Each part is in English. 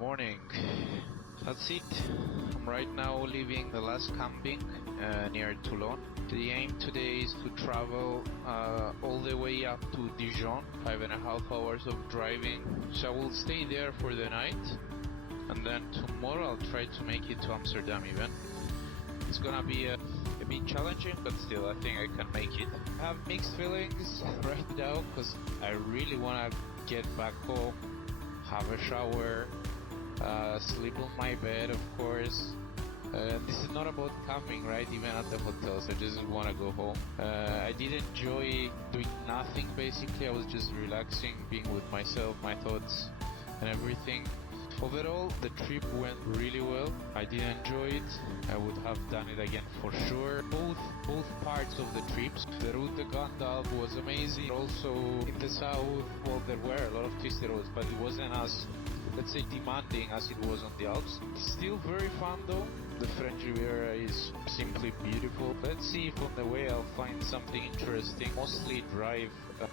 morning. That's it. I'm right now leaving the last camping near Toulon. The aim today is to travel all the way up to Dijon, 5.5 hours of driving. So I will stay there for the night, and then tomorrow I'll try to make it to Amsterdam even. It's gonna be a bit challenging, but still I think I can make it. I have mixed feelings right now because I really wanna get back home, have a shower, sleep on my bed, of course. This is not about camping, right? Even at the hotels, I just want to go home. I did enjoy doing nothing basically. I was just relaxing, being with myself, my thoughts and everything. Overall, the trip went really well. I did enjoy it. I would have done it again for sure. Both parts of the trips. The route de Gandalf was amazing. Also in the south, well, there were a lot of twisty roads, but it wasn't as, let's say, demanding as it was on the Alps. Still very fun though. The French Riviera is simply beautiful. Let's see if on the way I'll find something interesting. Mostly drive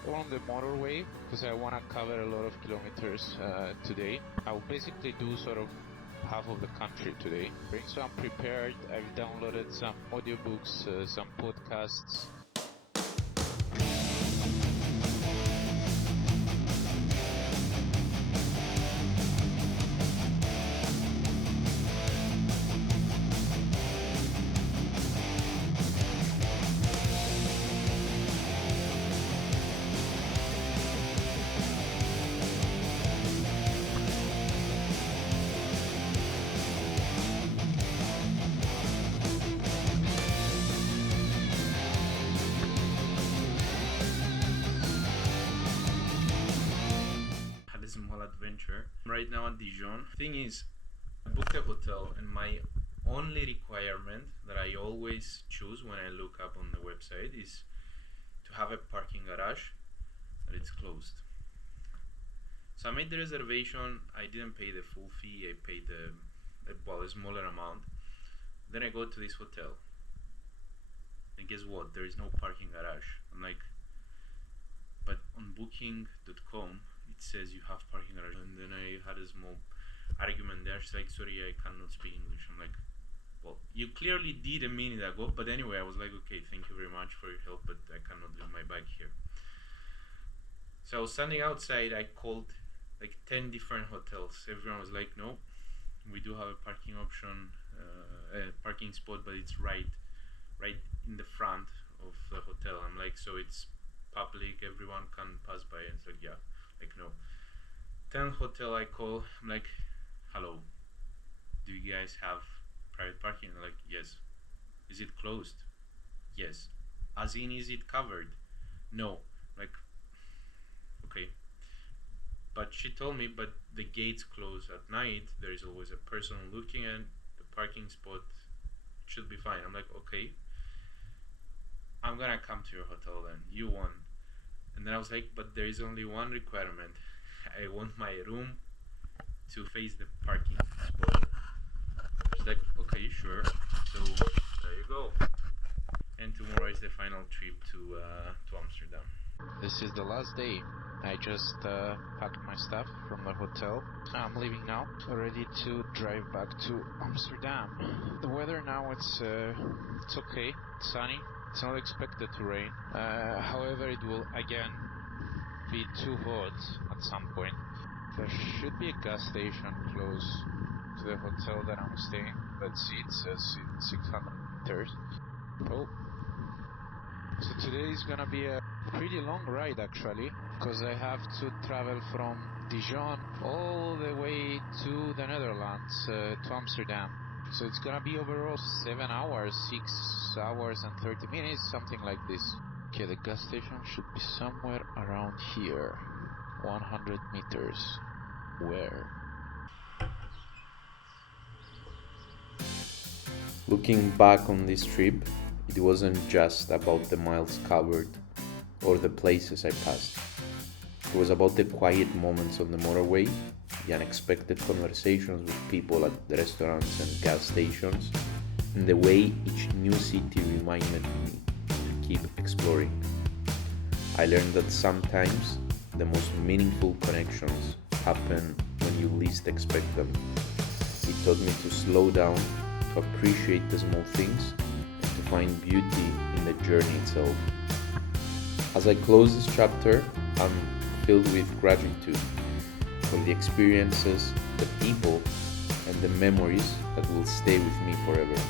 on the motorway because I want to cover a lot of kilometers today. I'll basically do sort of half of the country today. So I'm prepared. I've downloaded some audiobooks, some podcasts. Small adventure right now at Dijon. Thing is, I booked a hotel, and my only requirement that I always choose when I look up on the website is to have a parking garage that it's closed. So I made the reservation. I didn't pay the full fee. I paid a smaller amount. Then I go to this hotel, and guess what? There is no parking garage. I'm like, but on booking.com it says you have parking garage. And then I had a small argument there. She's like, sorry, I cannot speak English. I'm like, well, you clearly did a minute ago. But anyway, I was like, okay, thank you very much for your help, but I cannot leave my bag here. So I was standing outside. I called like 10 different hotels. Everyone was like, no, we do have a parking option, a parking spot, but it's right in the front of the hotel. I'm like, so it's public, everyone can pass by. And it's like, yeah. Like, no. 10th hotel I call. I'm like, hello, do you guys have private parking? They're like, yes. Is it closed? Yes. As in, is it covered? No. Like, okay. But she told me, but the gates close at night. There is always a person looking at the parking spot. It should be fine. I'm like, okay, I'm gonna come to your hotel then. You won. And then I was like, but there is only one requirement. I want my room to face the parking spot. She's like, okay, sure. So there you go. And tomorrow is the final trip to Amsterdam. This is the last day. I just packed my stuff from the hotel. I'm leaving now, ready to drive back to Amsterdam. The weather now, it's okay, it's sunny. It's not expected to rain. However, it will again be too hot at some point. There should be a gas station close to the hotel that I'm staying. Let's see, it says 600 meters. Oh. So today is gonna be a pretty long ride actually, because I have to travel from Dijon all the way to the Netherlands, to Amsterdam. So it's gonna be overall 7 hours, 6 hours and 30 minutes, something like this. Okay, the gas station should be somewhere around here. 100 meters. Where? Looking back on this trip, it wasn't just about the miles covered or the places I passed. It was about the quiet moments on the motorway, the unexpected conversations with people at the restaurants and gas stations, and the way each new city reminded me to keep exploring. I learned that sometimes the most meaningful connections happen when when you least expect them. It taught me to slow down, to appreciate the small things, and to find beauty in the journey itself. As I close this chapter, I'm filled with gratitude for the experiences, the people, and the memories that will stay with me forever.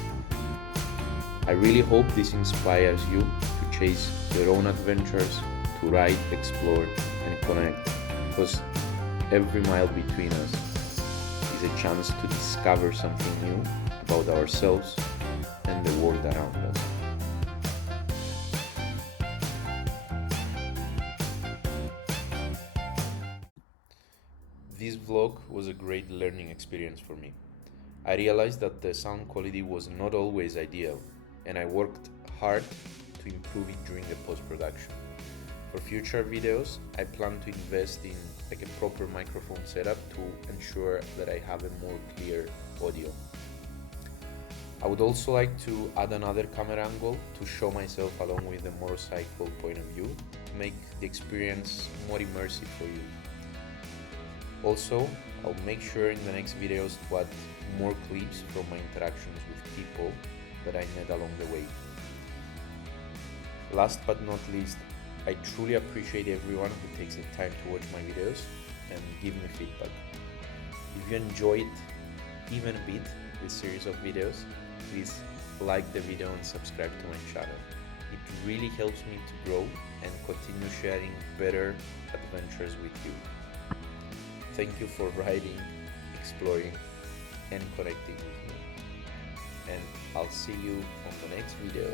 I really hope this inspires you to chase your own adventures, to ride, explore, and connect, because every mile between us is a chance to discover something new about ourselves and the world around us. This vlog was a great learning experience for me. I realized that the sound quality was not always ideal, and I worked hard to improve it during the post-production. For future videos, I plan to invest in a proper microphone setup to ensure that I have a more clear audio. I would also like to add another camera angle to show myself along with the motorcycle point of view to make the experience more immersive for you. Also, I'll make sure in the next videos to add more clips from my interactions with people that I met along the way. Last but not least, I truly appreciate everyone who takes the time to watch my videos and give me feedback. If you enjoyed even a bit this series of videos, please like the video and subscribe to my channel. It really helps me to grow and continue sharing better adventures with you. Thank you for riding, exploring, and connecting with me. And I'll see you on the next video.